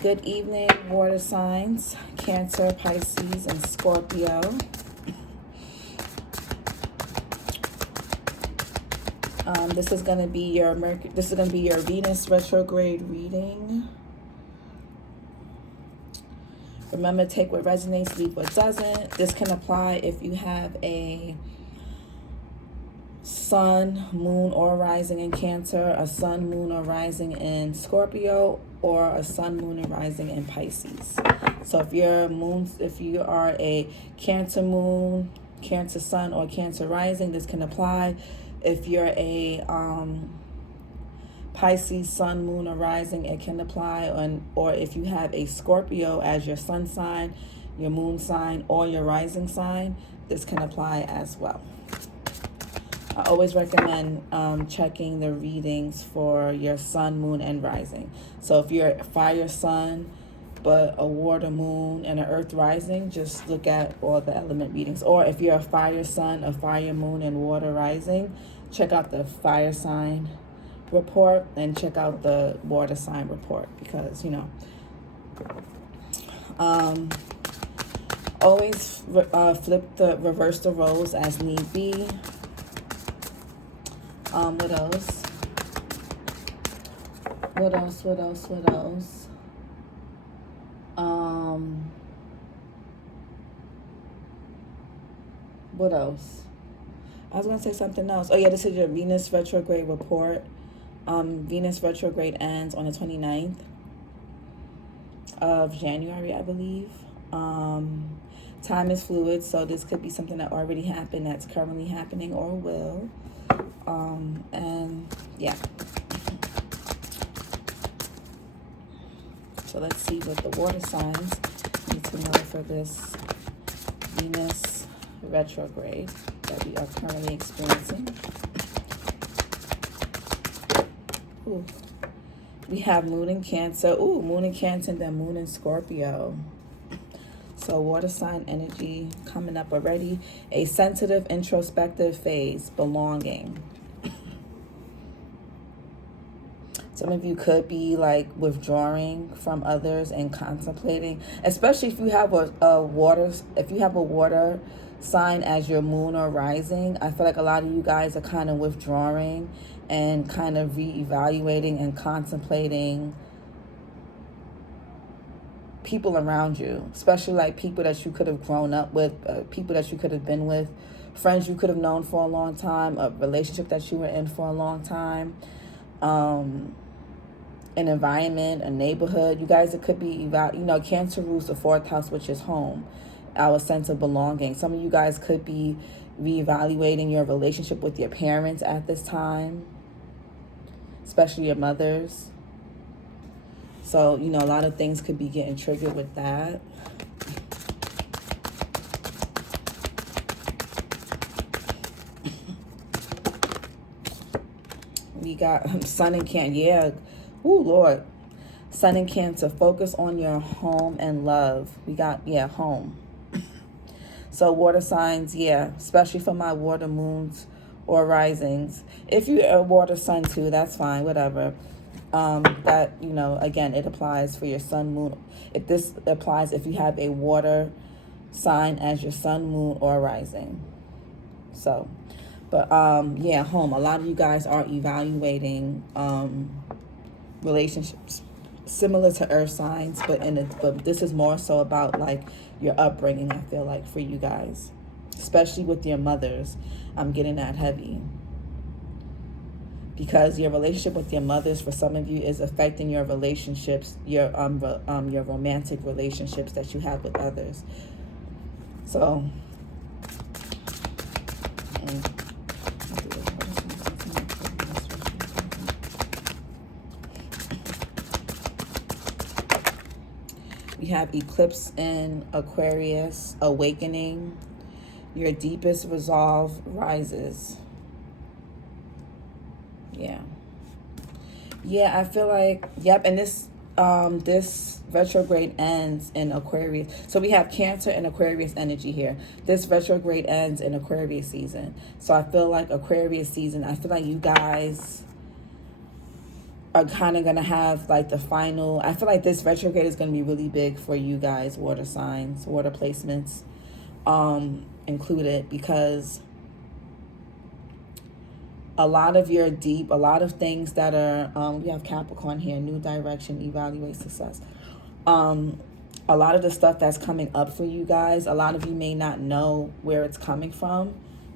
Good evening, water signs, Cancer, Pisces, and Scorpio. This is going to be your Venus retrograde reading. Remember, take what resonates, leave what doesn't. This can apply if you have a sun, moon, or rising in Cancer, a sun, moon, or rising in Scorpio, or a sun, moon, and rising in Pisces. So if you are a Cancer moon, Cancer sun, or Cancer rising, this can apply. If you're a Pisces sun, moon, or rising, it can apply. Or if you have a Scorpio as your sun sign, your moon sign, or your rising sign, this can apply as well. I always recommend checking the readings for your sun, moon, and rising. So if you're a fire sun, but a water moon, and an earth rising, just look at all the element readings. Or if you're a fire sun, a fire moon, and water rising, check out the fire sign report and check out the water sign report, because, you know, always reverse the roles as need be. What else? What else? What else? What else? What else? I was going to say something else. Oh, yeah, this is your Venus retrograde report. Venus retrograde ends on the 29th of January, I believe. Time is fluid, so this could be something that already happened, that's currently happening, or will. And yeah. So let's see what the water signs need to know for this Venus retrograde that we are currently experiencing. Ooh. We have moon in Cancer. Ooh, moon in Cancer and then moon in Scorpio. So water sign energy coming up already. A sensitive, introspective phase, belonging. Some of you could be like withdrawing from others and contemplating, especially if you have a water sign as your moon or rising. I feel like a lot of you guys are kind of withdrawing and kind of reevaluating and contemplating people around you, especially like people that you could have grown up with, people that you could have been with, friends you could have known for a long time, a relationship that you were in for a long time, an environment, a neighborhood. You guys, it could be, Cancer rules the 4th house, which is home, our sense of belonging. Some of you guys could be reevaluating your relationship with your parents at this time, especially your mothers. So, a lot of things could be getting triggered with that. We got Sun in Cancer. Yeah. Ooh, Lord. Sun in Cancer. Focus on your home and love. We got, home. So water signs, especially for my water moons or risings. If you're a water sign too, that's fine, whatever. That, again, it applies for your sun, moon. This applies if you have a water sign as your sun, moon, or rising. So, but home. A lot of you guys are evaluating relationships similar to earth signs, but this is more so about like your upbringing. I feel like for you guys, especially with your mothers, I'm getting that heavy. Because your relationship with your mothers, for some of you, is affecting your relationships, your romantic relationships that you have with others. So, we have Eclipse in Aquarius, awakening. Your deepest resolve rises. Yeah, I feel like, and this retrograde ends in Aquarius. So we have Cancer and Aquarius energy here. This retrograde ends in Aquarius season. So I feel like Aquarius season, I feel like you guys are kind of going to have like the final, I feel like this retrograde is going to be really big for you guys, water signs, water placements included, because a lot of a lot of things that are, we have Capricorn here, new direction, evaluate success. A lot of the stuff that's coming up for you guys, a lot of you may not know where it's coming from,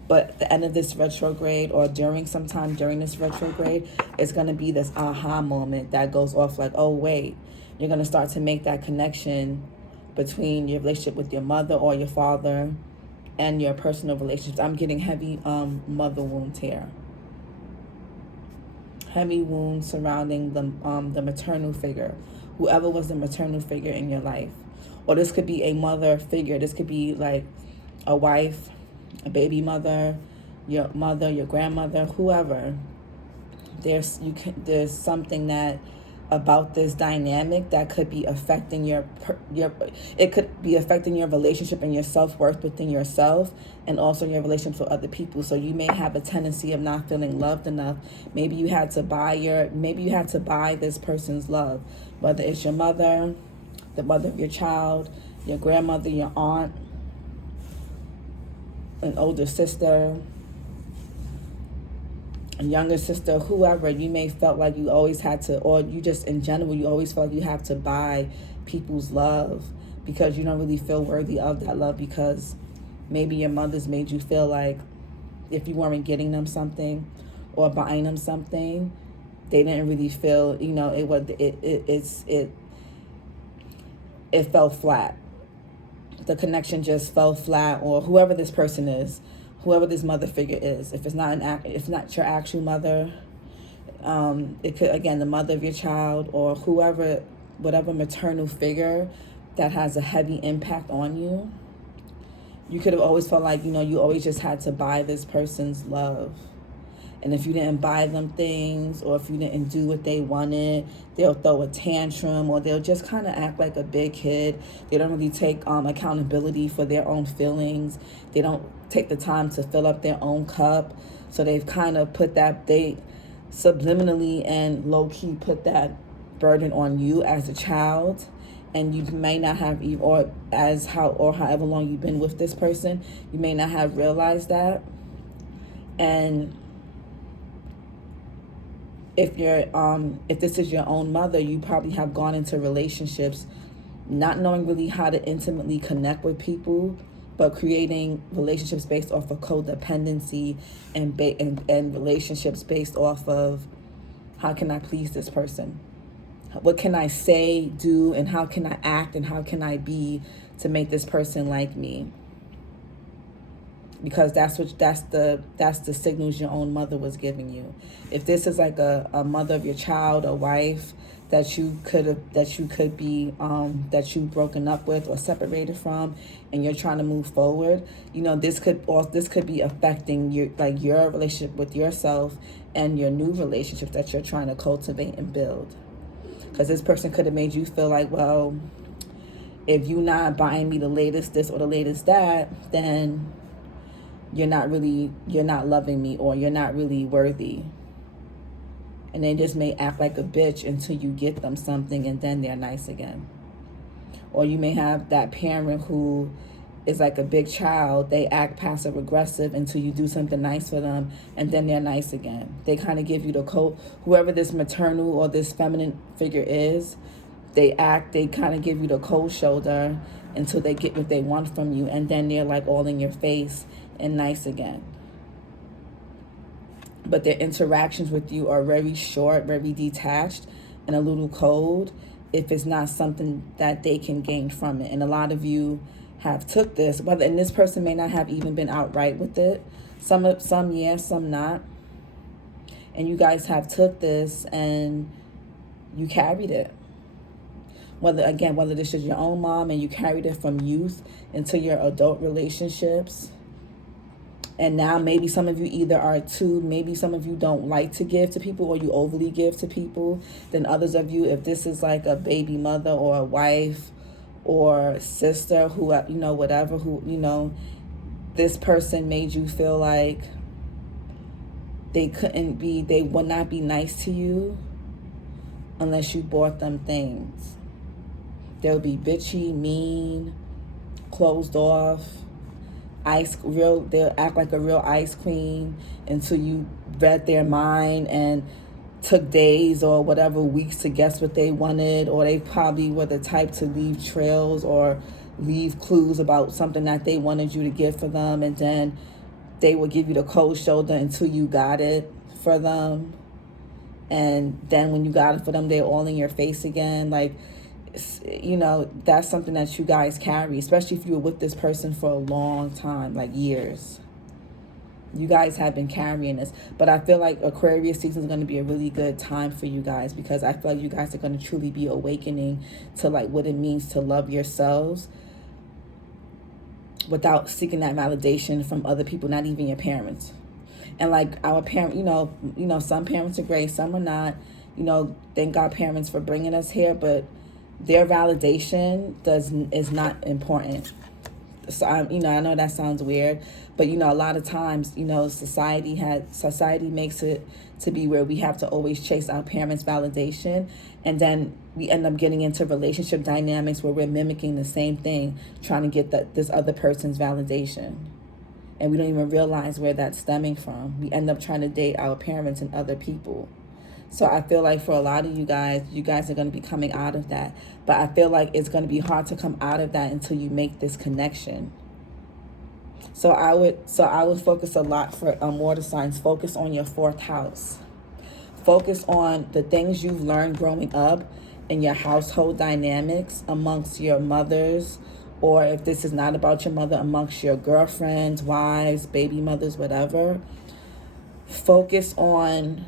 but at the end of this retrograde or sometime during this retrograde, it's going to be this aha moment that goes off like, oh, wait, you're going to start to make that connection between your relationship with your mother or your father and your personal relationships. I'm getting heavy mother wounds here. Heavy wounds surrounding the maternal figure, whoever was the maternal figure in your life. Or this could be a mother figure. This could be like a wife, a baby mother, your grandmother, whoever. There's something that about this dynamic that could be affecting it could be affecting your relationship and your self-worth within yourself, and also your relationships with other people. So you may have a tendency of not feeling loved enough. Maybe you had to buy this person's love, whether it's your mother, the mother of your child, your grandmother, your aunt, an older sister, a younger sister, whoever. You may felt like you always had to, or you just in general, you always felt like you have to buy people's love because you don't really feel worthy of that love, because maybe your mother's made you feel like if you weren't getting them something or buying them something, they didn't really feel, it fell flat. The connection just fell flat, or whoever this person is, whoever this mother figure is. If it's not your actual mother, it could, again, the mother of your child, or whatever maternal figure that has a heavy impact on you. You could have always felt like, you always just had to buy this person's love. And if you didn't buy them things, or if you didn't do what they wanted, they'll throw a tantrum, or they'll just kind of act like a big kid. They don't really take accountability for their own feelings. They don't take the time to fill up their own cup. So they've kind of they subliminally and low-key put that burden on you as a child. And you may not have, or however long you've been with this person, you may not have realized that. And if this is your own mother, you probably have gone into relationships not knowing really how to intimately connect with people, but creating relationships based off of codependency and relationships based off of, how can I please this person? What can I say, do, and how can I act, and how can I be to make this person like me? Because that's the signals your own mother was giving you. If this is like a mother of your child, a wife that you've broken up with or separated from, and you're trying to move forward, this could be affecting your relationship with yourself and your new relationships that you're trying to cultivate and build. Because this person could have made you feel like, well, if you're not buying me the latest this or the latest that, then you're not loving me, or you're not really worthy. And they just may act like a bitch until you get them something, and then they're nice again. Or you may have that parent who is like a big child. They act passive aggressive until you do something nice for them, and then they're nice again. They kind of give you whoever this maternal or this feminine figure is, they kind of give you the cold shoulder until they get what they want from you, and then they're like all in your face and nice again. But their interactions with you are very short, very detached, and a little cold if it's not something that they can gain from it. And a lot of you have took this, and this person may not have even been outright with it. Some yes, some not. And you guys have took this and you carried it. Whether this is your own mom and you carried it from youth into your adult relationships. And now maybe some of you either are maybe some of you don't like to give to people, or you overly give to people. Then others of you, if this is like a baby mother or a wife or sister, this person made you feel like they would not be nice to you. unless you bought them things. They'll be bitchy, mean, closed off, they'll act like a real ice queen until you read their mind and took days or whatever weeks to guess what they wanted, or they probably were the type to leave trails or leave clues about something that they wanted you to get for them, and then they will give you the cold shoulder until you got it for them. And then when you got it for them, they're all in your face again. Like, you know, that's something that you guys carry, especially if you were with this person for a long time, like years. You guys have been carrying this. But I feel like Aquarius season is going to be a really good time for you guys, because I feel like you guys are going to truly be awakening to like what it means to love yourselves without seeking that validation from other people, not even your parents. And like our parent, you know, some parents are great, some are not. You know, thank God parents for bringing us here, but their validation is not important. So I know that sounds weird, but you know, a lot of times, you know, society makes it to be where we have to always chase our parents' validation, and then we end up getting into relationship dynamics where we're mimicking the same thing, trying to get this other person's validation, and we don't even realize where that's stemming from. We end up trying to date our parents and other people. So I feel like for a lot of you guys are going to be coming out of that. But I feel like it's going to be hard to come out of that until you make this connection. So I would focus a lot for water signs. Focus on your 4th house. Focus on the things you've learned growing up in your household dynamics amongst your mothers, or if this is not about your mother, amongst your girlfriends, wives, baby mothers, whatever. Focus on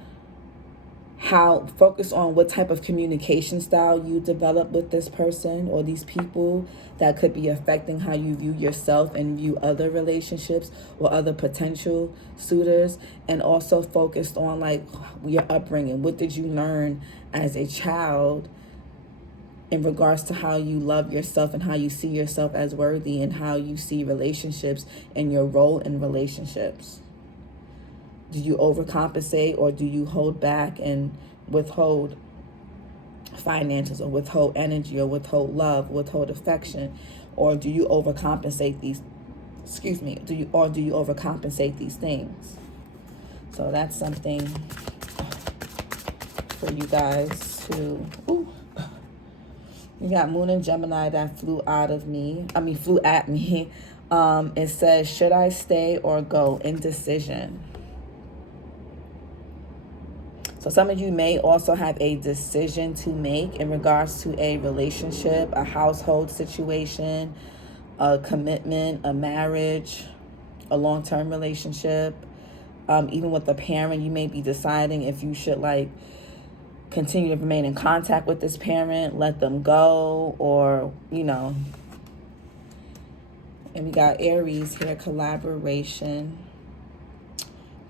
what type of communication style you develop with this person or these people that could be affecting how you view yourself and view other relationships or other potential suitors. And also focused on like your upbringing. What did you learn as a child in regards to how you love yourself and how you see yourself as worthy, and how you see relationships and your role in relationships? Do you overcompensate, or do you hold back and withhold finances, or withhold energy, or withhold love, withhold affection? Or do you overcompensate do you overcompensate these things? So that's something for you guys to... Ooh. You got Moon and Gemini that flew at me. It says, should I stay or go? Indecision. So some of you may also have a decision to make in regards to a relationship, a household situation, a commitment, a marriage, a long-term relationship. Even with a parent, you may be deciding if you should like continue to remain in contact with this parent, let them go, or, you know. And we got Aries here, collaboration.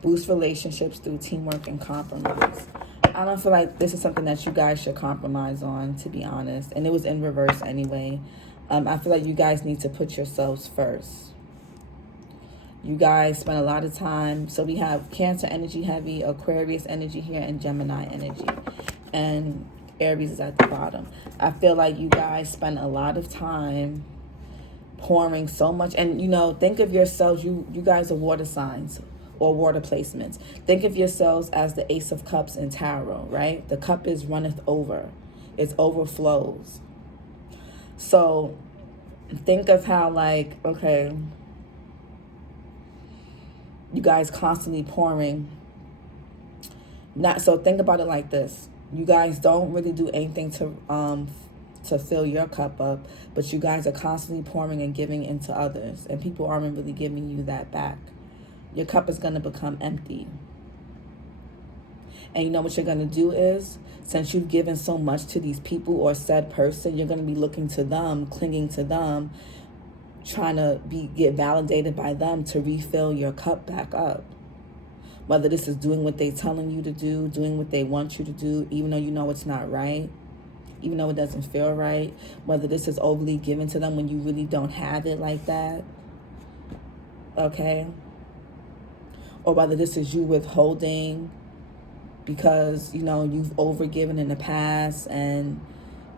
Boost relationships through teamwork and compromise. I don't feel like this is something that you guys should compromise on, to be honest. And it was in reverse anyway. I feel like you guys need to put yourselves first. You guys spend a lot of time. So we have Cancer energy heavy, Aquarius energy here, and Gemini energy. And Aries is at the bottom. I feel like you guys spend a lot of time pouring so much. And, you know, think of yourselves. You guys are water signs or water placements. Think of yourselves as the Ace of Cups in tarot, right? The cup is runneth over. It overflows. So think of how, like, okay, you guys constantly pouring. So think about it like this. You guys don't really do anything to fill your cup up, but you guys are constantly pouring and giving into others, and people aren't really giving you that back. Your cup is going to become empty. And you know what you're going to do is, since you've given so much to these people or said person, you're going to be looking to them, clinging to them, trying to get validated by them to refill your cup back up. Whether this is doing what they're telling you to do, doing what they want you to do, even though you know it's not right, even though it doesn't feel right. Whether this is overly given to them when you really don't have it like that. Okay? Or whether this is you withholding because, you know, you've overgiven in the past and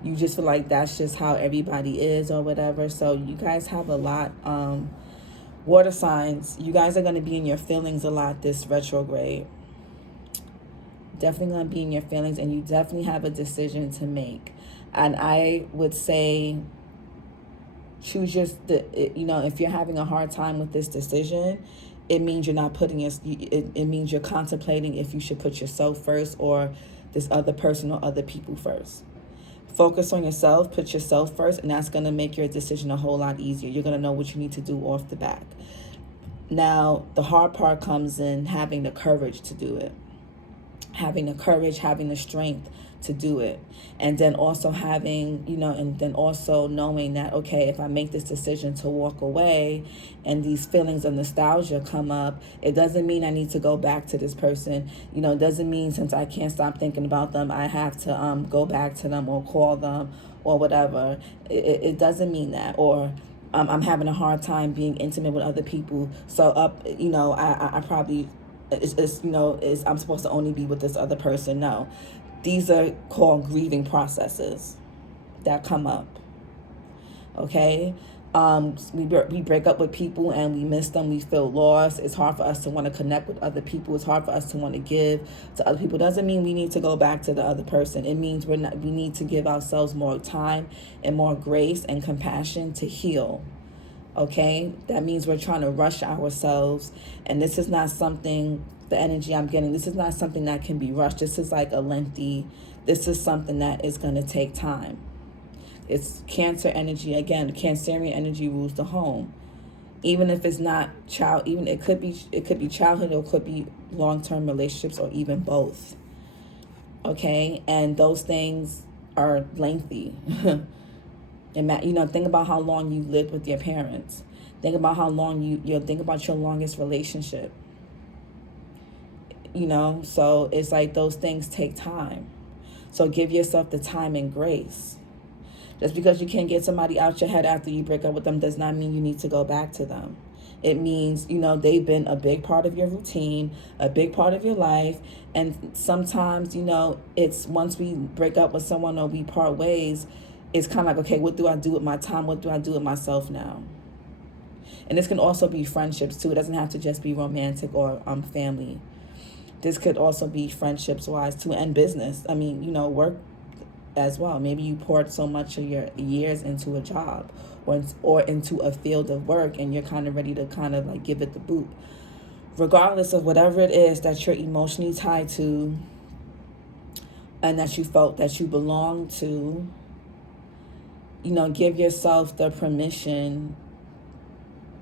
you just feel like that's just how everybody is or whatever. So you guys have a lot, water signs, you guys are going to be in your feelings a lot this retrograde. Definitely going to be in your feelings, and you definitely have a decision to make. And I would say choose you know, if you're having a hard time with this decision, it means you're not putting it means you're contemplating if you should put yourself first or this other person or other people first. Focus on yourself, put yourself first, and that's going to make your decision a whole lot easier. You're going to know what you need to do off the back. Now, the hard part comes in having the courage to do it. Having the courage, having the strength to do it. And then also having, you know, and then also knowing that, okay, if I make this decision to walk away and these feelings of nostalgia come up, it doesn't mean I need to go back to this person. You know, it doesn't mean since I can't stop thinking about them, I have to go back to them or call them or whatever. It doesn't mean that. Or I'm having a hard time being intimate with other people. So you know, I probably, you know, I'm supposed to only be with this other person. No. These are called grieving processes that come up, okay? We break up with people and we miss them. We feel lost. It's hard for us to want to connect with other people. It's hard for us to want to give to other people. Doesn't mean we need to go back to the other person. It means we need to give ourselves more time and more grace and compassion to heal, okay? That means we're trying to rush ourselves, and this is not something, the energy I'm getting, this is not something that can be rushed. This is like this is something that is going to take time. It's Cancer energy. Again, Cancerian energy rules the home. Even if it's not it could be childhood, or it could be long-term relationships, or even both. Okay? And those things are lengthy. And, you know, think about how long you lived with your parents. Think about how long think about your longest relationship. You know, so it's like those things take time. So give yourself the time and grace. Just because you can't get somebody out your head after you break up with them does not mean you need to go back to them. It means, you know, they've been a big part of your routine, a big part of your life. And sometimes, you know, it's once we break up with someone or we part ways, it's kind of like, okay, what do I do with my time? What do I do with myself now? And this can also be friendships too. It doesn't have to just be romantic or family. This could also be friendships-wise too, and business. I mean, you know, work as well. Maybe you poured so much of your years into a job or into a field of work, and you're kind of ready to kind of like give it the boot. Regardless of whatever it is that you're emotionally tied to and that you felt that you belong to, you know, give yourself the permission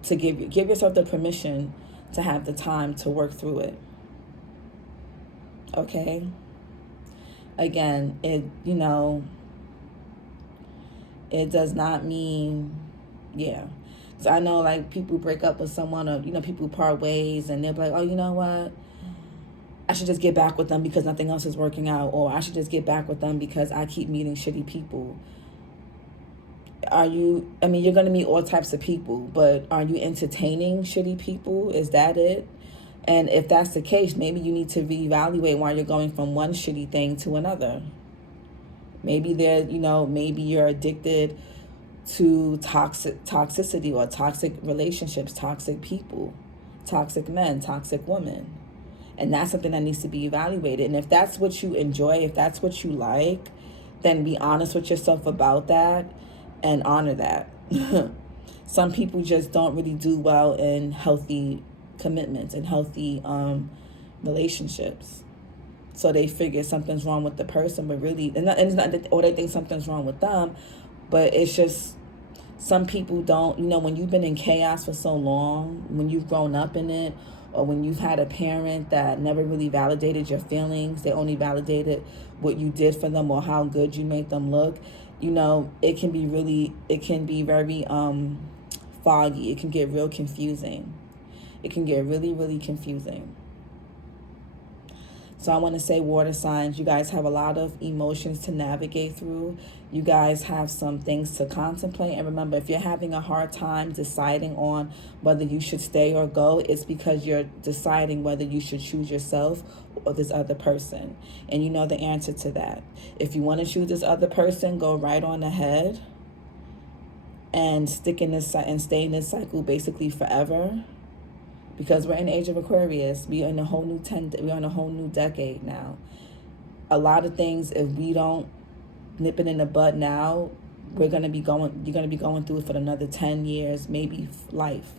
to give yourself the permission to have the time to work through it. Okay? Again, you know, it does not mean, yeah. So I know, like, people break up with someone, or, you know, people part ways, and they're like, oh, you know what? I should just get back with them because nothing else is working out, or I should just get back with them because I keep meeting shitty people. You're going to meet all types of people, but are you entertaining shitty people? Is that it? And if that's the case, maybe you need to reevaluate why you're going from one shitty thing to another. Maybe maybe you're addicted to toxicity or toxic relationships, toxic people, toxic men, toxic women. And that's something that needs to be evaluated. And if that's what you enjoy, if that's what you like, then be honest with yourself about that and honor that. Some people just don't really do well in healthy commitments and healthy relationships. So they figure something's wrong with the person, but really, or they think something's wrong with them, but it's just, some people don't, you know, when you've been in chaos for so long, when you've grown up in it, or when you've had a parent that never really validated your feelings, they only validated what you did for them or how good you made them look, you know, it can be very foggy. It can get real confusing. It can get really, really confusing. So I want to say, water signs, you guys have a lot of emotions to navigate through. You guys have some things to contemplate. And remember, if you're having a hard time deciding on whether you should stay or go, it's because you're deciding whether you should choose yourself or this other person, and you know the answer to that. If you want to choose this other person, go right on ahead and stick in this and stay in this cycle basically forever, because we're in the age of Aquarius. We're in a whole new we're in a whole new decade now. A lot of things, if we don't nip it in the bud now, you're gonna be going through it for another 10 years, maybe life.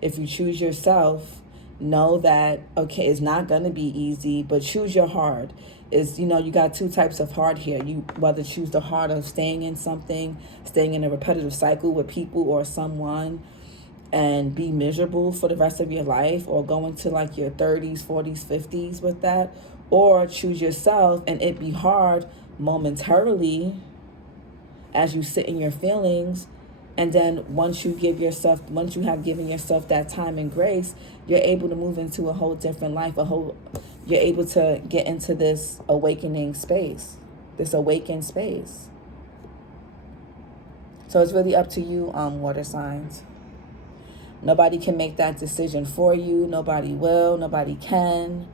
If you choose yourself, know that, okay, it's not gonna be easy, but choose your heart. Is, you got two types of heart here. You whether choose the heart of staying in something, staying in a repetitive cycle with people or someone, and be miserable for the rest of your life, or go into like your 30s, 40s, 50s with that, or choose yourself and it be hard momentarily as you sit in your feelings, and then once you have given yourself that time and grace, you're able to move into a whole different life, you're able to get into this awakening space, this awakened space. So it's really up to you, water signs. Nobody can make that decision for you. Nobody will. Nobody can.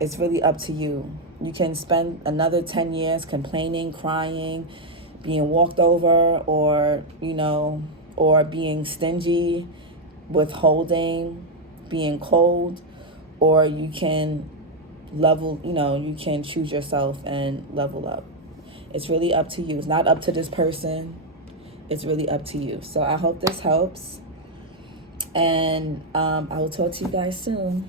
It's really up to you. You can spend another 10 years complaining, crying, being walked over, or, or being stingy, withholding, being cold, or you can you can choose yourself and level up. It's really up to you. It's not up to this person. It's really up to you. So I hope this helps. And I will talk to you guys soon.